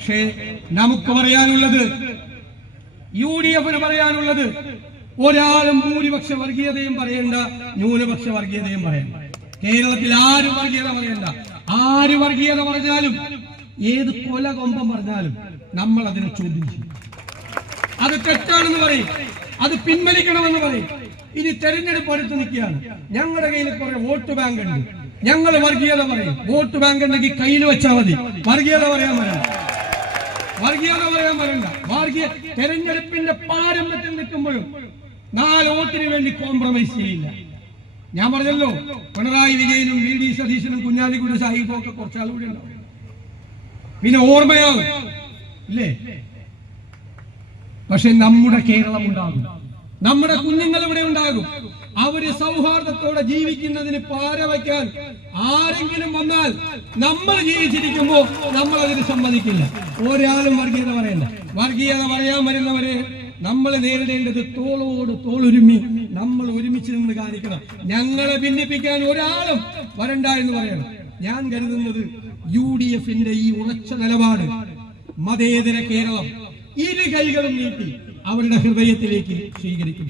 പക്ഷേ നമുക്ക് പറയാനുള്ളത്, UDF പറയാനുള്ളത്, ഒരാളും ഭൂരിപക്ഷ വർഗീയതയും പറയണ്ട, ന്യൂനപക്ഷ വർഗീയതയും പറയണ്ട. കേരളത്തിൽ ആരും വർഗീയത പറയണ്ട. ആര് വർഗീയത പറഞ്ഞാലും, ഏത് കൊല കൊമ്പം പറഞ്ഞാലും നമ്മൾ അതിനെ ചോദ്യം ചെയ്യും. അത് തെറ്റാണെന്ന് പറയും, അത് പിൻവലിക്കണമെന്ന് പറയും. ഇനി തെരഞ്ഞെടുപ്പ് അടുത്ത് നിൽക്കുകയാണ്, ഞങ്ങളുടെ കയ്യിൽ കുറെ വോട്ട് ബാങ്ക് ഉണ്ട്, ഞങ്ങൾ വർഗീയത പറയും. വോട്ട് ബാങ്ക് ഉണ്ടെങ്കിൽ കയ്യിൽ വെച്ചാൽ മതി, വർഗീയത പറയാൻ പറയണ്ട, വർഗീയത പറയാൻ പറയണ്ട. തെരഞ്ഞെടുപ്പിന്റെ പാരമ്പര്യത്തിൽ നിൽക്കുമ്പോഴും 4 വോട്ടിന് വേണ്ടി കോംപ്രമൈസ് ചെയ്യില്ല. ഞാൻ പറഞ്ഞല്ലോ, പിണറായി വിജയനും VD സതീശനും കുഞ്ഞാലിക്കുട്ടി സാഹിബും ഒക്കെ കുറച്ചാളുകൂടി ഉണ്ടാവും. പിന്നെ ഓർമ്മയാകും ഇല്ലേ? പക്ഷെ നമ്മുടെ കേരളം ഉണ്ടാകും, നമ്മുടെ കുഞ്ഞുങ്ങൾ ഇവിടെ ഉണ്ടാകും. അവര് സൗഹാർദ്ദത്തോടെ ജീവിക്കുന്നതിന് പാര വയ്ക്കാൻ ആരെങ്കിലും വന്നാൽ നമ്മൾ ജീവിച്ചിരിക്കുമ്പോ നമ്മൾ അതിന് സമ്മതിക്കില്ല. ഒരാളും വർഗീയത പറയണ്ട. വർഗീയത പറയാൻ വരുന്നവരെ നമ്മൾ നേരിടേണ്ടത് തോളോട് തോളൊരുമി നമ്മൾ ഒരുമിച്ച് നിന്ന് കാണിക്കണം. ഞങ്ങളെ ഭിന്നിപ്പിക്കാൻ ഒരാളും വരണ്ട എന്ന് പറയണം. ഞാൻ കരുതുന്നത് UDFന്റെ ഈ ഉറച്ച നിലപാട് മതേതര കേരളം ഇരു കൈകളും നീട്ടി അവരുടെ ഹൃദയത്തിലേക്ക് സ്വീകരിക്കും.